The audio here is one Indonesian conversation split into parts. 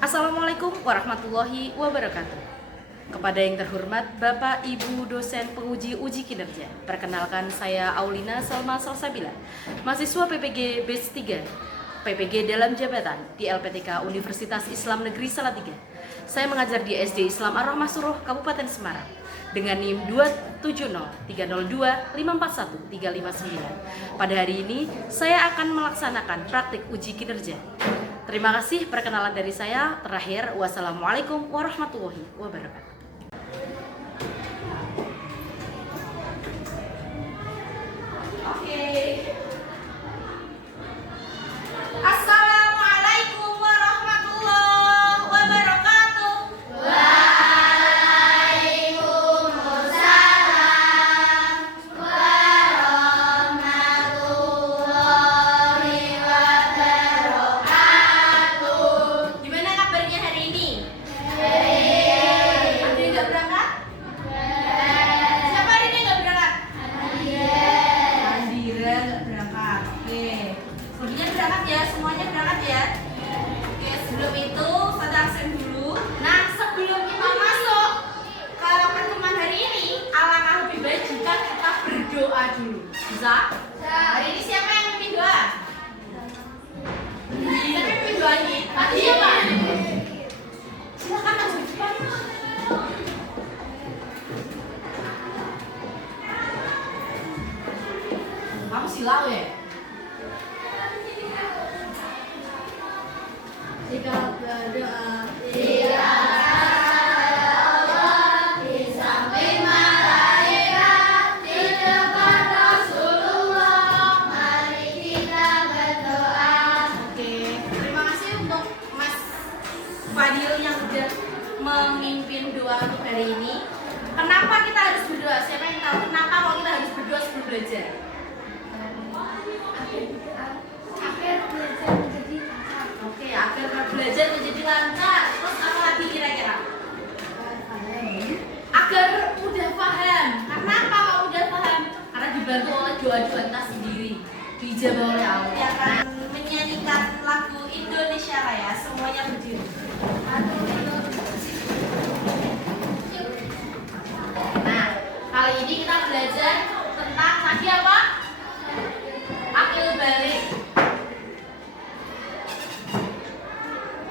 Assalamualaikum warahmatullahi wabarakatuh. Kepada yang terhormat Bapak Ibu dosen penguji uji kinerja, perkenalkan saya Aulina Salma Salsabila, mahasiswa PPG Batch 3, PPG dalam jabatan di LPTK Universitas Islam Negeri Salatiga. Saya mengajar di SD Islam Ar-Rahmah Suruh Kabupaten Semarang dengan NIM 27030241359. Pada hari ini saya akan melaksanakan praktik uji kinerja. Terima kasih perkenalan dari saya. Terakhir, wassalamualaikum warahmatullahi wabarakatuh. Assalamualaikum warahmatullahi wabarakatuh. Waalaikumsalam warahmatullahi wabarakatuh. Gimana kabarnya hari ini? Baik. Ada yang nggak berangkat? Siapa hari ini nggak berangkat? Andira nggak berangkat. Oke. Semuanya berangkat ya, semuanya berangkat ya. Oke, sebelum itu pada absen dulu. Nah, sebelum kita masuk ke pertemuan hari ini, alangkah lebih baik jika kita berdoa dulu. Bisa? Hari ini siapa yang mimpin doa? Siapa yang mimpin doanya? Tadi ya Pak? Silakan langsung cepat. Kamu silau ya? Jika berdoa Fadil yang sudah memimpin doa untuk hari ini. Kenapa kita harus berdoa? Siapa yang tahu kenapa kok kita harus berdoa sebelum belajar? Agar belajar menjadi lancar. Terus apa lagi kira-kira? Agar mudah paham. Kenapa kok mudah paham? Karena dibantu oleh doa-doa kita sendiri, dijawab oleh Allah. Kita akan menyanyikan lagu Indonesia Raya. Semuanya berdiri. Nah, kali ini kita belajar tentang tadi apa? Akil balik.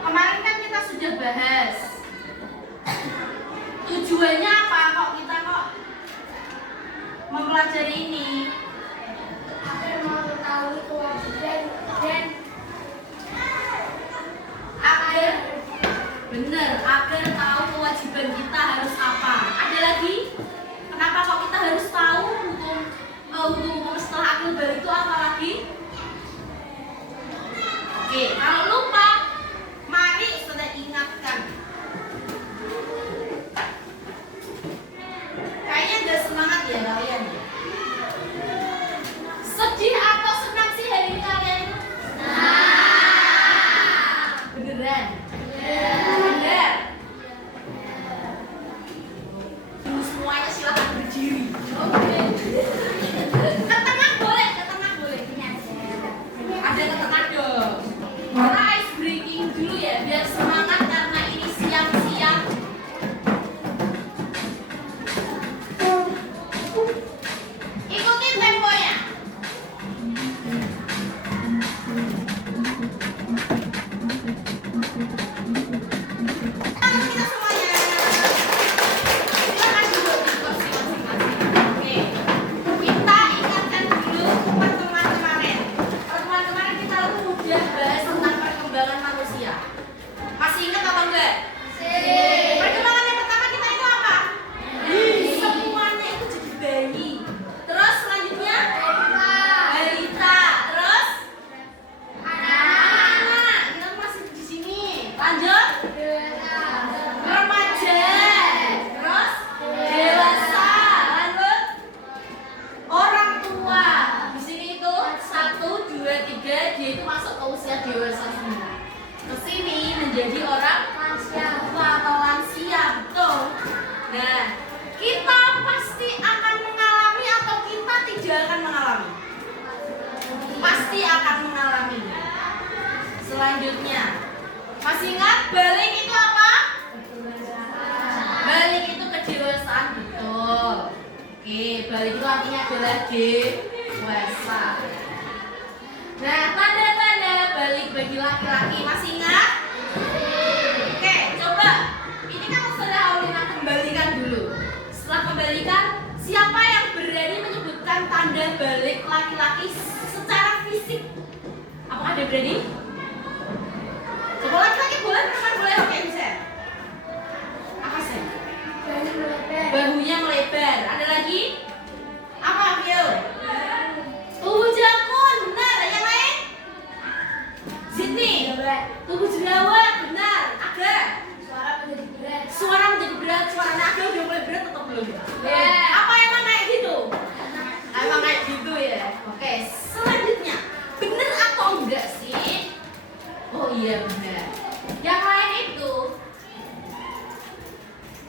Kemarin kan kita sudah bahas tujuannya apa kok kita mempelajari ini, agar mengetahui kewajiban dan agar tahu kewajiban kita harus apa. Ada lagi? Kenapa kok kita harus tahu hukum setelah akil balik itu apa lagi? Oke, kalau lupa mari sudah ingatkan. Kayaknya gak semangat ya kalian. Sedih atau senang sih hari ini kalian? Beneran? Bener. Semuanya silakan berdiri. Oke. Ke tengah boleh, ke tengah boleh. Ada ke tengah dong. Ice breaking dulu ya, biar semangat karena ini siang-siang. Ikutin temponya. Tangan kita semuanya. Silakan duduk di kursi masing-masing. Oke. Kita ingatkan dulu pertemuan kemarin. Pertemuan kemarin kita udah bahas tentang perkembangan manusia. Masih ingat apa enggak? Perkembangan yang pertama kita itu apa? Semuanya itu jadi bayi. Terus selanjutnya balita. Terus anak. Kita masih di sini. Lanjut remaja. Terus dewasa. Lanjut orang tua. Di sini itu 1, 2, 3 dia itu masuk ke usia dewasa semua. Kesini menjadi orang tua atau lansia, betul. Nah, kita pasti akan mengalami atau kita tidak akan mengalami? Pasti akan mengalami. Selanjutnya Masih ingat balik itu apa? Balik itu kedewasaan, betul. Oke, balik itu artinya adalah dewasa. Nah, tanda-tanda balik bagi laki-laki masih ingat? Oke, coba. Ini kan sudah Aulina kembalikan dulu. Setelah kembalikan, siapa yang berani menyebutkan tanda balik laki-laki secara fisik? Apakah ada berani? Coba laki-laki boleh, perempuan boleh. Oke, bisa. Apa sih? Bahunya melebar. Ada lagi? Apa, Vio? Tubuh jakun, benar. Yang lain? Sydney. Tubuh jerawat, benar. Ada. Suara menjadi berat. Suara Naga udah mulai berat atau belum? Apa emang kayak gitu? Emang kayak gitu ya. Oke, selanjutnya, bener atau enggak sih? Oh iya benar. Yang lain itu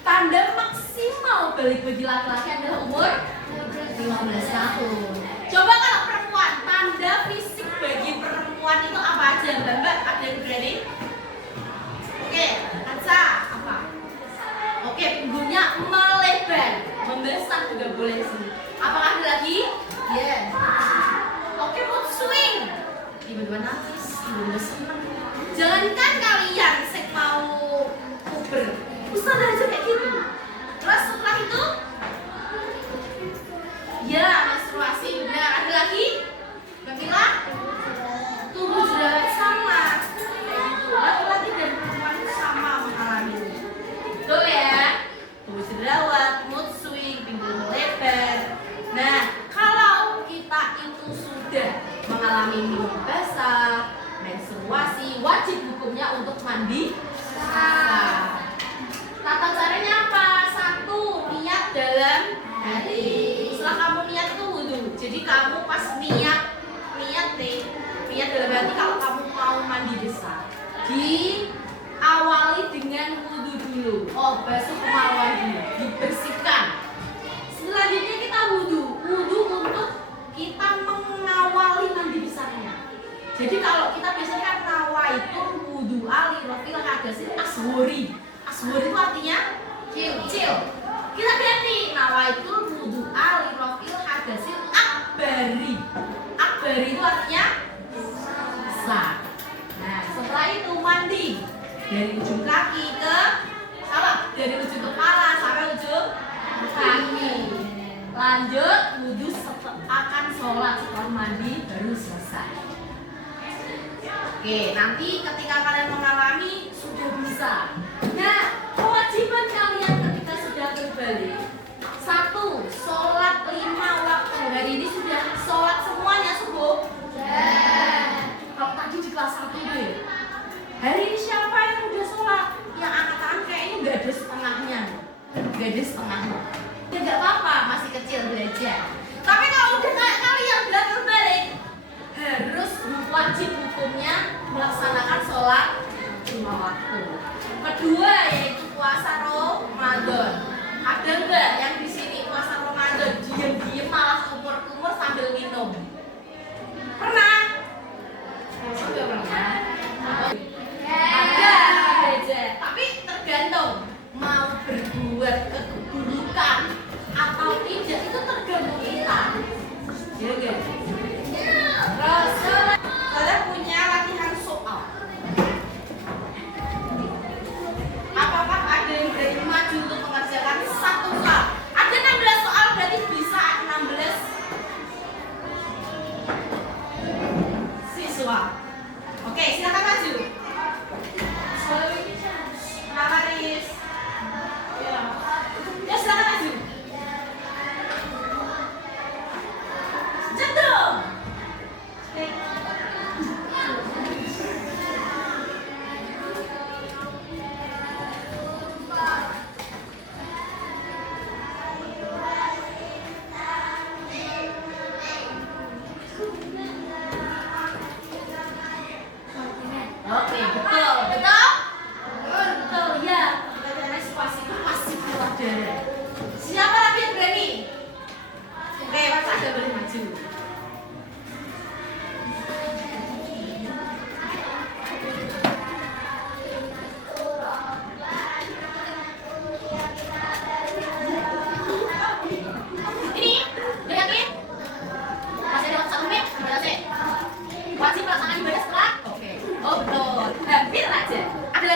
tanda maksimal balik bagi laki-laki adalah umur 15 tahun. Coba kalau perempuan, tanda fisik bagi perempuan itu apa aja? Mbak, ada yang berani? Oke, Ansa, apa? Oke, punggungnya melebar, membesar juga boleh sih. Apakah ada lagi? Yes. Oke, mood swing. Tiba-tiba nangis, tiba-tiba senang. Jangankan kalian sek mau puber, bisa aja kayak gitu. Terus setelah itu, ya menstruasi benar. Ada lagi? Camilla? Tubuh jerawat sama. Laki-laki dan perempuan sama mengalami. Betul ya? Tubuh jerawat, mood swing, pinggul melebar. Nah, kalau kita itu sudah mengalami minum basah, menstruasi, wajib hukumnya untuk mandi basah. Tata caranya apa? Satu, niat dalam hati. Setelah kamu niat itu wudhu. Jadi kamu pas niat dalam hati kalau kamu mau mandi besar, diawali dengan wudhu dulu. Oh, basuh kemaluan dulu, dibersihkan. Selanjutnya kita wudhu untuk kita mengawali mandi besarnya. Jadi kalau kita biasanya kan nawaitu wudu ali rofil hadasil aswori. Aswori itu artinya kecil. Kita ganti nawaitu wudu ali rofil hadasil akbari. Akbari itu artinya besar. Nah, setelah itu mandi dari ujung kaki ke dari ujung kepala sampai ujung kaki. Lanjut wudu akan sholat setelah mandi baru selesai. Oke, nanti ketika kalian mengalami sudah bisa. Nah, kewajiban kalian ketika sudah berbalik, satu, sholat 5 waktu. Hari ini sudah sholat semuanya subuh? Kalau tadi di kelas 1 deh. Hari ini siapa yang udah sholat? Yang angkat tangan kayaknya nggak ada setengahnya. Nggak ada setengahnya. Ya nggak apa-apa, masih kecil belajar. Tapi kalau udah kayak kalian udah berbalik, harus wajib hukumnya melaksanakan sholat 5 waktu. Kedua yaitu puasa Ramadan. Ada nggak yang di sini puasa Ramadan diam-diam malah kumur-kumur sambil minum? Pernah? Masa nggak pernah? Ada, tapi tergantung mau berbuat keburukan atau tidak itu tergantung kita. Ya nggak? Terus kalian punya latihan soal. Apakah ada yang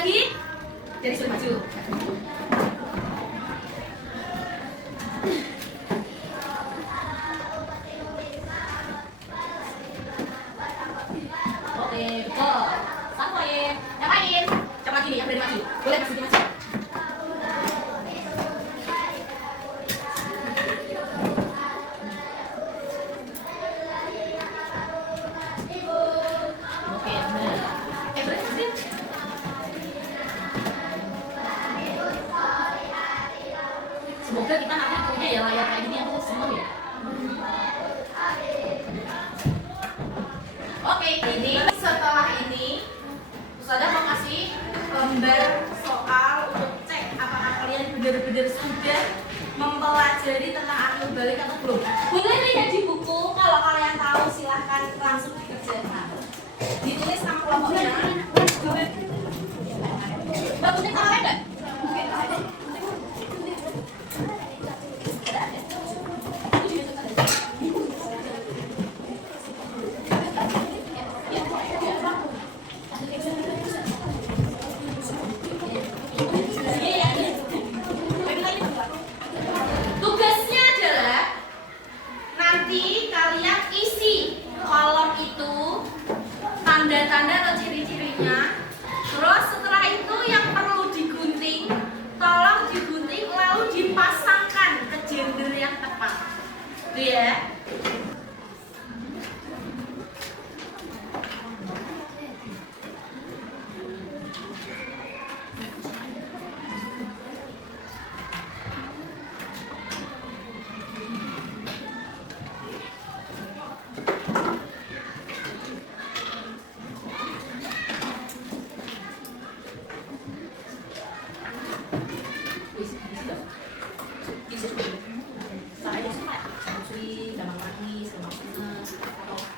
lagi. Jadi suruh maju. Oke, go. Sampoin. Yang lain. Coba gini, yang berani maju. Boleh kasih dia maju. Oke, benar. Boleh kasih. Semoga kita nanti punya ya layar kayak gini yang semua ya. Oke, ini setelah ini Ustazah mau kasih lembar soal untuk cek apakah kalian benar-benar sudah mempelajari tentang akil balik atau belum. Boleh lihat di buku, kalau kalian tahu silahkan langsung dikerjakan. Ditulis nama kelompoknya. Bagusnya sama enggak? Tugasnya adalah nanti kalian isi kolom itu tanda-tanda atau ciri-cirinya. Terus setelah itu yang perlu digunting, tolong digunting lalu dipasangkan ke gender yang tepat. Itu ya.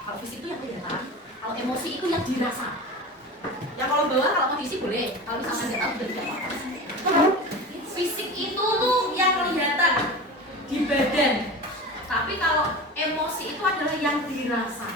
Kalau fisik itu yang kelihatan, kalau emosi itu yang dirasa. Yang kalau bawah kalau mau diisi boleh, kalau misalkan nggak tahu udah tidak apa-apa. Fisik itu tuh yang kelihatan di badan, tapi kalau emosi itu adalah yang dirasa.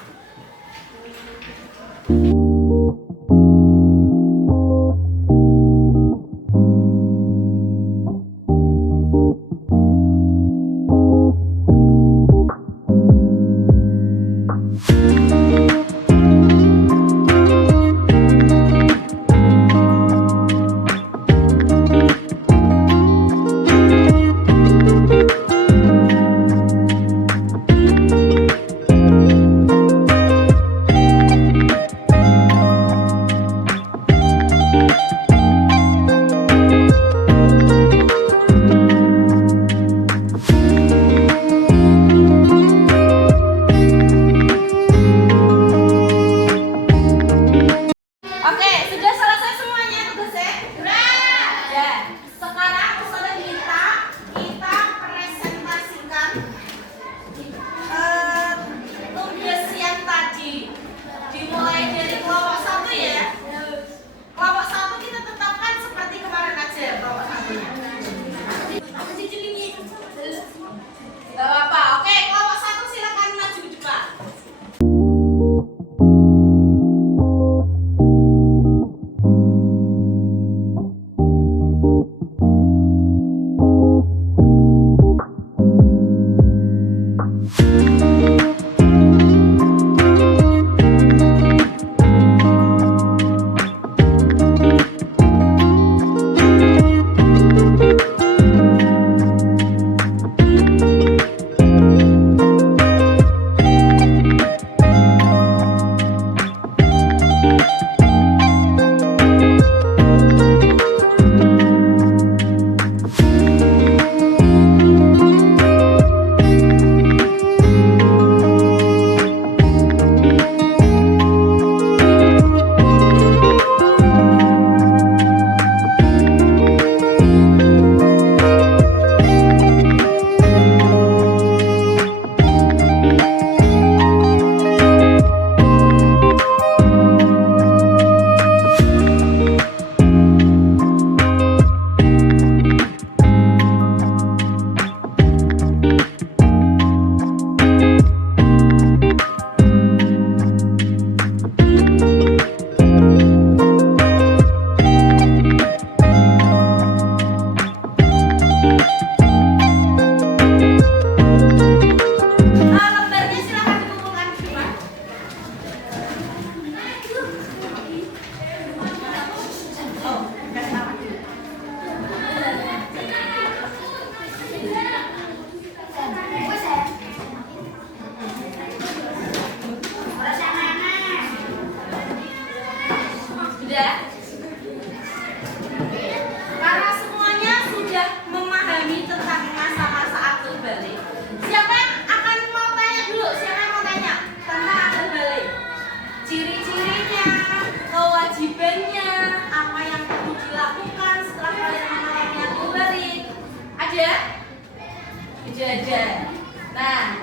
sejajar. Nah,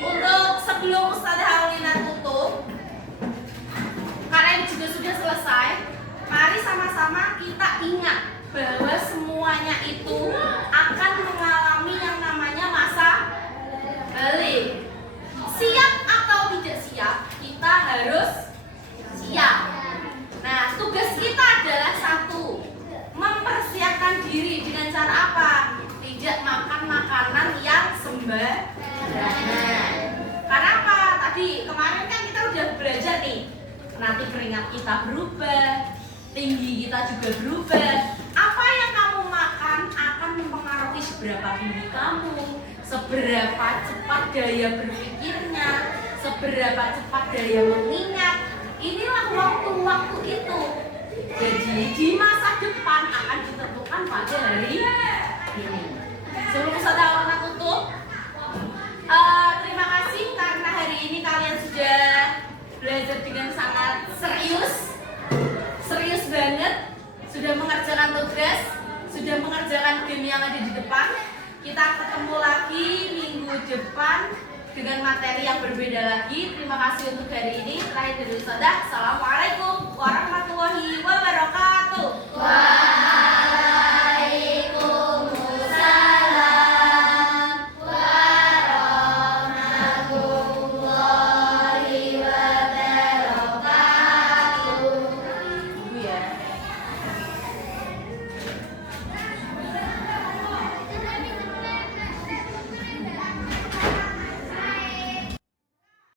untuk sebelum Ustazah Aulina tutup, kalian juga sudah selesai. Mari sama-sama kita ingat bahwa semuanya itu akan mengalami yang namanya masa balik. Siap atau tidak siap, kita harus siap. Nah, tugas kita adalah satu, mempersiapkan diri dengan cara apa? Tidak makan makanan yang sembarangan. Karena apa? Tadi kemarin kan kita udah belajar nih. Nanti keringat kita berubah, tinggi kita juga berubah. Apa yang kamu makan akan mempengaruhi seberapa tinggi kamu, seberapa cepat daya berpikirnya, seberapa cepat daya mengingat. Inilah waktu-waktu itu. Jadi di masa depan akan ditentukan pada hari ini. Sebelum Ustazah Aulina tutup, terima kasih karena hari ini kalian sudah belajar dengan sangat serius banget, sudah mengerjakan tugas, sudah mengerjakan game yang ada di depan. Kita ketemu lagi minggu depan dengan materi yang berbeda lagi. Terima kasih untuk hari ini. Terakhir dari Ustazah, assalamualaikum warahmatullahi wabarakatuh.